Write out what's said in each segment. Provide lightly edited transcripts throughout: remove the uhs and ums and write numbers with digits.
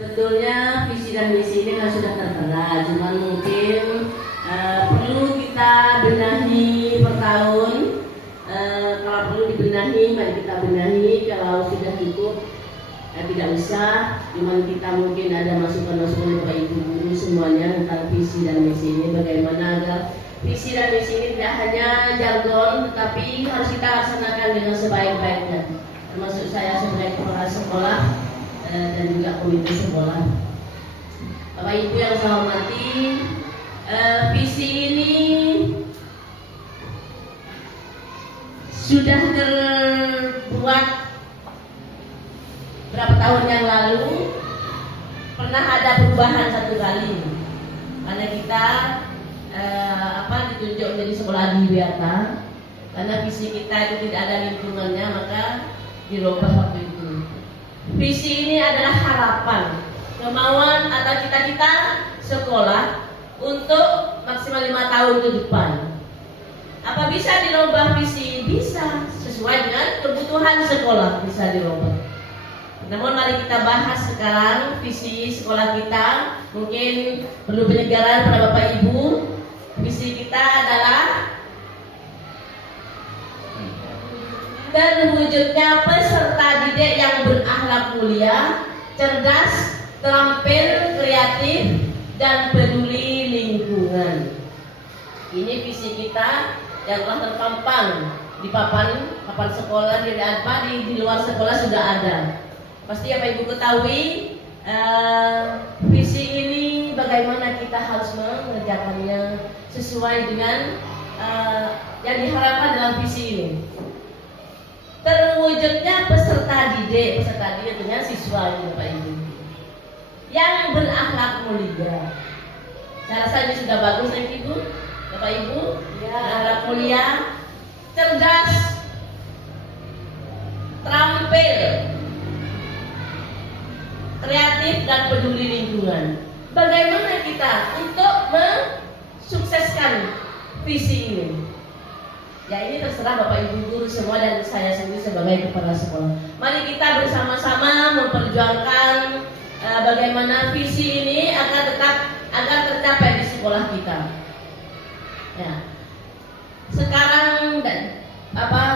Sebetulnya visi dan misi ini kan sudah tertera, cuman mungkin perlu kita benahi per tahun. Kalau perlu dibenahi, mari kita benahi. Kalau sudah cukup, tidak usah. Cuman kita mungkin ada masukan-masukan Bapak Ibu guru semuanya tentang visi dan misi ini, bagaimana agar visi dan misi ini tidak hanya jargon, tetapi harus kita laksanakan dengan sebaik-baiknya. Termasuk saya sebagai kepala sekolah dan juga komite sekolah. Bapak Ibu yang saya hormati, visi ini sudah terbuat berapa tahun yang lalu. Pernah ada perubahan satu kali karena kita ditunjuk menjadi sekolah adiwiyata. Karena visi kita itu tidak ada lingkungannya, maka dirubah waktu itu. Visi ini adalah harapan, kemauan atau cita-cita sekolah untuk maksimal 5 tahun ke depan. Apa bisa dirubah visi? Bisa, sesuai dengan kebutuhan sekolah bisa dirubah. Namun mari kita bahas sekarang visi sekolah kita. Mungkin perlu penyegaran pada Bapak Ibu. Visi kita adalah terwujudnya peserta didik yang berakhlak mulia, cerdas, terampil, kreatif, dan peduli lingkungan. Ini visi kita yang telah terpampang di papan sekolah, di luar sekolah sudah ada. Pasti Bapak Ibu ketahui visi ini bagaimana kita harus mengerjakannya sesuai dengan yang diharapkan dalam visi ini. Terwujudnya peserta didik dengan siswa ini, Bapak Ibu, yang berakhlak mulia. Saya rasa ini sudah bagus, Ibu, Bapak Ibu. Berakhlak mulia, cerdas, terampil, kreatif, dan peduli lingkungan. Bagaimana kita untuk mensukseskan visi ini? Ya, ini terserah Bapak Ibu guru semua dan saya sendiri sebagai kepala sekolah. Mari kita bersama-sama memperjuangkan bagaimana visi ini agar tercapai di sekolah kita. Ya. Sekarang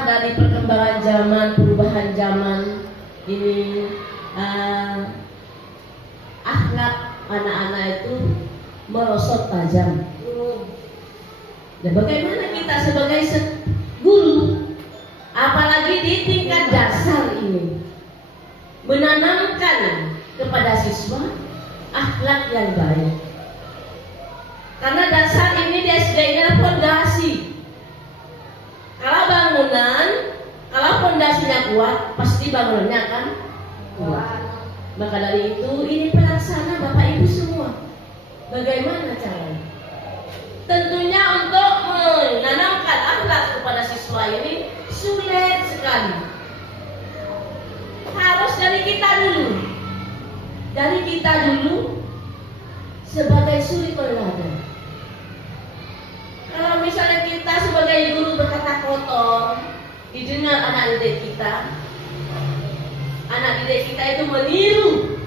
dari perkembangan zaman, perubahan zaman ini, akhlak anak-anak itu merosot tajam. Dan bagaimana kita sebagai guru, apalagi di tingkat dasar ini, menanamkan kepada siswa akhlak yang baik. Karena dasar ini di SD ini adalah fondasi. Kalau bangunan, kalau fondasinya kuat, pasti bangunannya akan kuat. Maka dari itu, ini pelaksana Bapak Ibu semua. Bagaimana caranya? Tentunya untuk menanamkan akhlak kepada siswa ini sulit sekali. Harus dari kita dulu. Dari kita dulu sebagai suri teladan. Kalau misalnya kita sebagai guru berkata kotor, didengar anak didik kita, itu meniru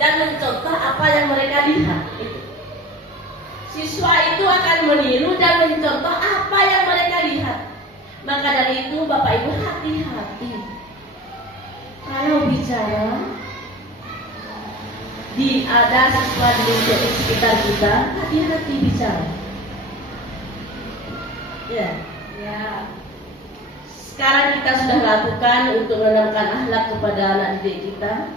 dan mencontoh apa yang mereka lihat. Siswa itu akan meniru dan mencontoh apa yang mereka lihat. Maka dari itu Bapak Ibu hati-hati kalau bicara ada siswa di sekitar kita, hati-hati bicara. Ya. Sekarang kita sudah lakukan untuk menanamkan akhlak kepada anak didik kita.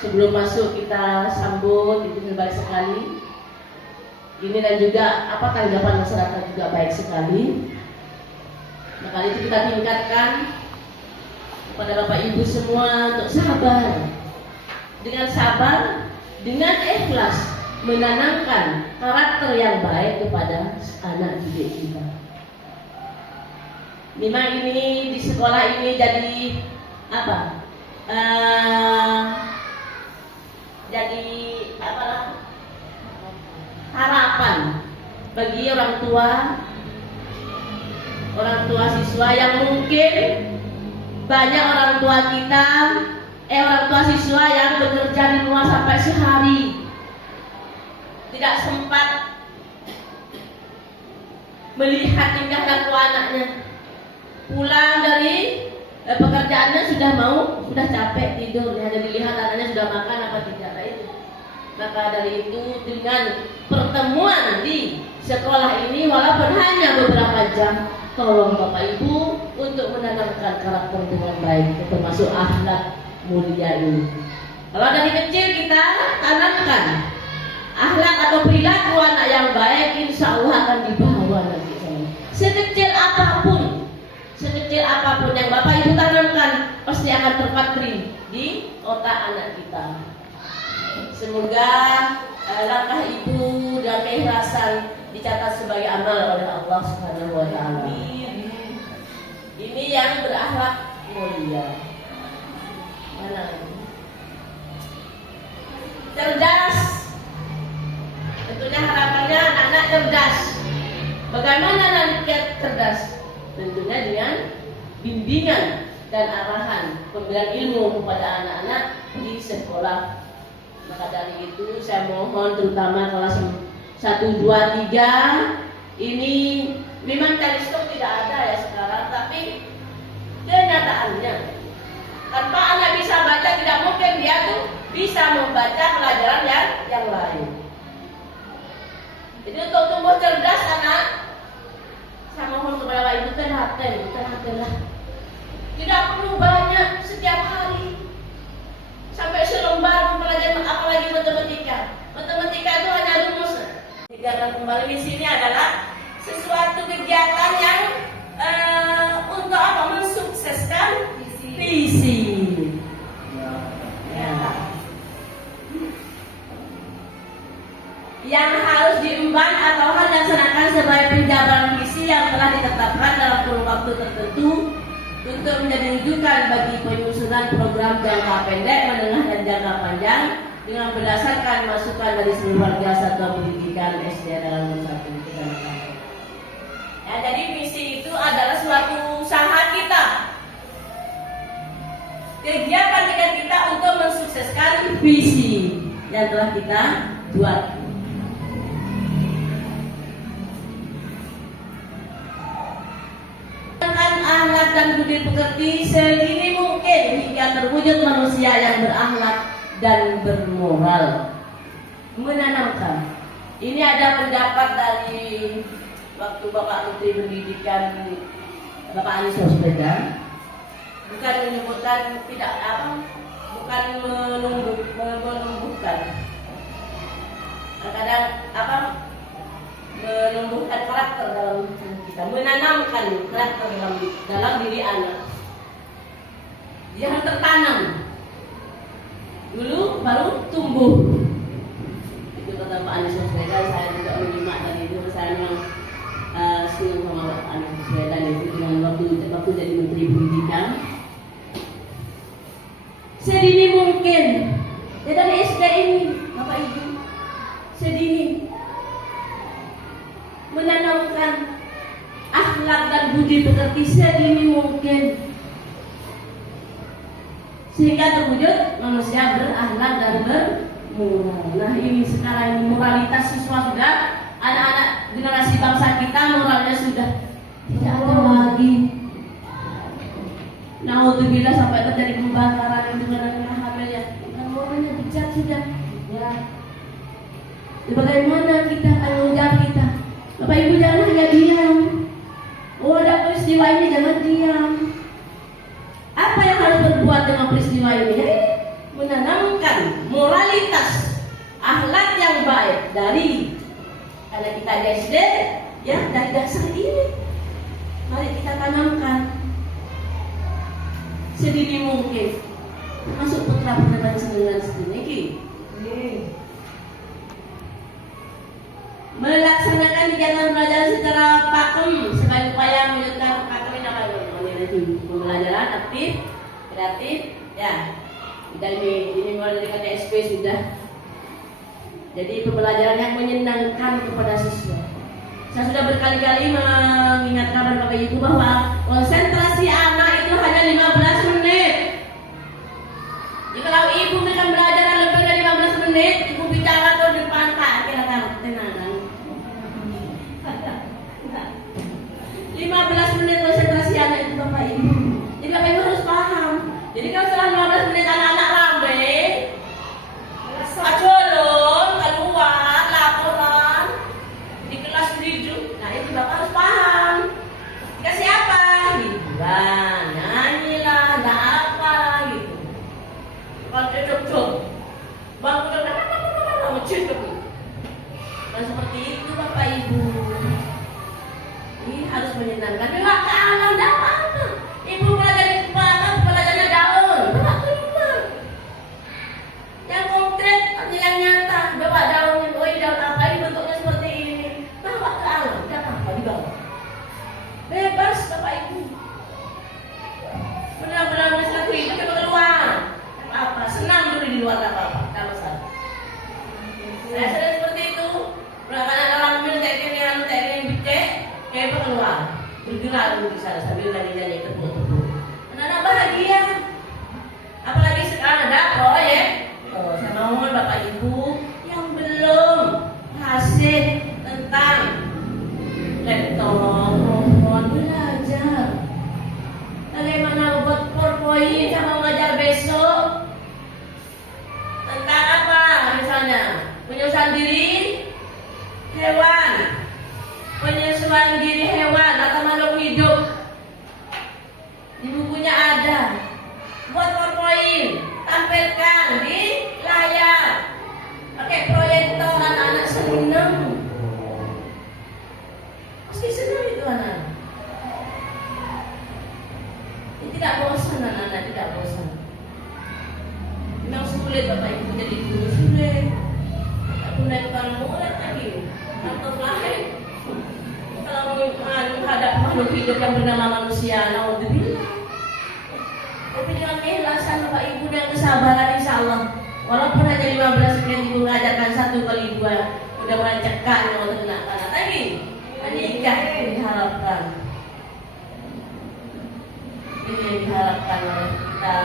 Sebelum masuk kita sambut, itu baik sekali. Ini dan juga tanggapan masyarakat juga baik sekali. Maka itu kita tingkatkan kepada Bapak Ibu semua untuk sabar. Dengan sabar, dengan ikhlas menanamkan karakter yang baik kepada anak didik kita. Memang ini di sekolah ini jadi harapan bagi orang tua siswa yang mungkin banyak orang tua kita orang tua siswa yang bekerja di luar sampai sehari tidak sempat melihat tingkah laku anaknya. Pulang dari pekerjaannya sudah capek tidur, hanya dilihat anaknya sudah makan apa tidak. Maka dari itu dengan pertemuan di sekolah ini walaupun hanya beberapa jam, tolong Bapak Ibu untuk menanamkan karakter dengan baik, termasuk akhlak mulia ini. Kalau dari kecil kita tanamkan akhlak atau perilaku anak yang baik, insya Allah akan dibawa nanti sana. Sekecil apapun yang Bapak Ibu tanamkan pasti akan terpatri di otak anak kita. Semoga langkah ibu dan keikhlasan dicatat sebagai amal oleh Allah Subhanahu wa taala. Ini yang berakhlak mulia. Mana? Cerdas. Tentunya harapannya anak-anak cerdas. Bagaimana anak cerdas? Tentunya dengan bimbingan dan arahan pemberian ilmu kepada anak-anak di sekolah. Maka dari itu saya mohon terutama kelas 1, 2, 3 ini memang teleskop tidak ada ya sekarang, tapi kenyataannya tanpa anak bisa baca tidak mungkin dia tuh bisa membaca pelajaran yang lain. Jadi untuk tumbuh cerdas anak, saya mohon kepada Bapak Ibu tenang lah. Tidak perlu banyak setiap hari sampai selembar mempelajari, apalagi matematika. Matematika itu hanya rumus. Kegiatan kembali di sini adalah sesuatu kegiatan yang untuk apa? Mensukseskan visi. Ya. Yang harus diemban atau dilaksanakan sebagai penjabaran visi yang telah ditetapkan dalam kurun waktu tertentu untuk menjadi rujukan bagi penyusunan program jangka pendek, menengah dan jangka panjang dengan berdasarkan masukan dari seluruh warga satuan pendidikan SD dalam satu ya, jadi visi itu adalah suatu usaha kita, kegiatan kita untuk mensukseskan visi yang telah kita buat. Akhlak dan budi pekerti sedini mungkin hingga terwujud manusia yang berakhlak dan bermoral. Menanamkan. Ini ada pendapat dari waktu Bapak Menteri Pendidikan Bapak Anies Baswedan, bukan menyebutkan tidak apa, bukan menumbuhkan. Kadang apa? Menumbuhkan karakter dalam kita, menanamkan karakter dalam diri anak. Jangan tertanam dulu baru tumbuh. Itu kata Pak Anies Baswedan. Saya juga menyimak dari itu. Saya memang senang sama Pak Anies Baswedan itu dengan waktu jadi Menteri Pendidikan. Sedini mungkin ya dari SD ini Bapak Ibu sedini menanamkan akhlak dan budi pekerti sedini mungkin sehingga terwujud manusia berakhlak dan bermoral. Nah ini sekarang moralitas siswa sudah, anak-anak generasi bangsa kita moralnya sudah tidak ada lagi. Naudzubillah sampai terjadi pembakaran itu karena hamil ya. Moralnya bijak sudah. Ya. Bagaimana kita tanggung jawab kita? Bapak Ibu jangan hanya diam. Oh ada peristiwa ini jangan diam. Apa yang harus berbuat dengan peristiwa ini? Menanamkan moralitas, akhlak yang baik dari karena kita di SD, ya dari dasar ini. Mari kita tanamkan sedini mungkin. Masuk putra putri bangsa dengan sedemikian. Melaksanakan kegiatan belajar secara pakem sebagai upaya mewujudkan pakem pembelajaran aktif, kreatif, ya. Dan ini mulai dari KTSP sudah. Jadi pembelajaran yang menyenangkan kepada siswa. Saya sudah berkali-kali mengingatkan Bapak Ibu bahwa konsentrasi anak itu hanya 15 menit. kalau ibu bisa belajar lebih dari 15 menit, ibu bicara tuh di depan kira-kira tenangan. 15 menit konsentrasi anak itu Bapak Ibu. Jadi Bapak Ibu harus paham. Jadi kalau setelah 15 menit anak-anak ramai, acolong, keluar, laporan di kelas tujuh. Nah itu Bapak harus paham. Kasih apa? Hiburan, nyanyilah, nggak apa gitu. Kalau cocok, bangun dan cocok. Dan seperti itu Bapak Ibu. Ini harus menyenangkan. Memang kalau tidak apa-apa. Ibu belajar di belajarnya daun. Bapak terima. Yang konkret, yang nyata. Bawa daunnya, oh ini daun apa? Ini bentuknya seperti ini. Bawa ke alam, tidak apa-apa dibawa. Bebas Bapak Ibu. Benar-benar misalnya itu coba keluar. Apa? Senang dulu di luar apa-apa. Tidak masalah. Saya sering seperti itu. Berapa dalam minum teknik bicek. Kayak keluar, bergerak dulu di sana sambil nyanyi-nyanyi tepuk-tepuk. Anak-anak bahagia. Apalagi sekarang ada proyek. Saya mohon Bapak Ibu yang belum hasil tentang laptop, mohon belajar. Bagaimana buat PowerPoint sama mengajar besok tentang apa? Misalnya penyusuan diri hewan. Penyesuaian diri hewan atau makhluk hidup di bukunya ada. Buat PowerPoint, tampilkan di layar pakai proyektor, anak-anak senang. Pasti senang itu anak. Ini tidak bosan anak-anak, tidak bosan. Memang sulit Bapak Ibu jadi guru, sulit. Aku naik barang murid lagi atau lahir. Kalau menghadap makhluk hidup yang bernama manusia, naudzubillah. Tapi dengan keikhlasan Bapak Ibu dan kesabaran, insya Allah, walaupun hanya 15 menit Ibu mengajarkan 1 kali 2, sudah mulai cekak untuk kena tanah tadi. Menikah diharapkan. Ini yang diharapkan oleh kita.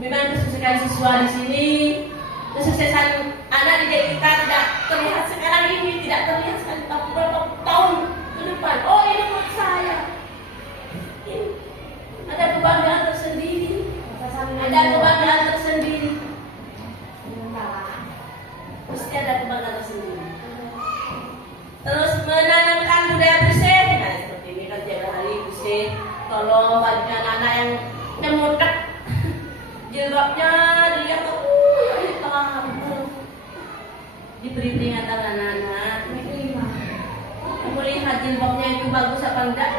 Memang kesuksesan siswa di sini, kesuksesan anak didik kita tidak terlihat sekarang ini, tidak terlihat sekali beberapa tahun ke depan. Oh ini buat saya. Ada kebanggaan tersendiri. Ada kebanggaan tersendiri. Pasti ada kebanggaan tersendiri. Terus menanamkan budaya bersih. Nah seperti ini kan tiap hari bersih. Kalau banyak anak-anak yang nyemutek jilbabnya dilihat hitam. Diberi peringatan anak-anak. Kamu lihat jilbabnya itu bagus apa enggak?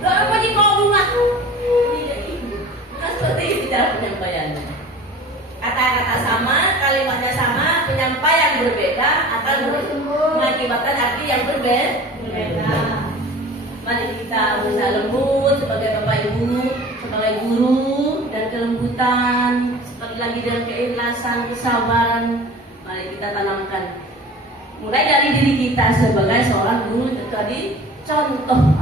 Enggak apa di bawah rumah. Nah, seperti itu cara penyampaiannya. Kata-kata sama, kalimatnya sama, penyampaian berbeda akan mengakibatkan arti yang berbeda. Mari kita berusaha lembut sebagai Bapak Ibu, sebagai guru, dan kelembutan, sekali lagi dengan keikhlasan, kesabaran. Mari kita tanamkan. Mulai dari diri kita sebagai seorang guru, tadi contoh.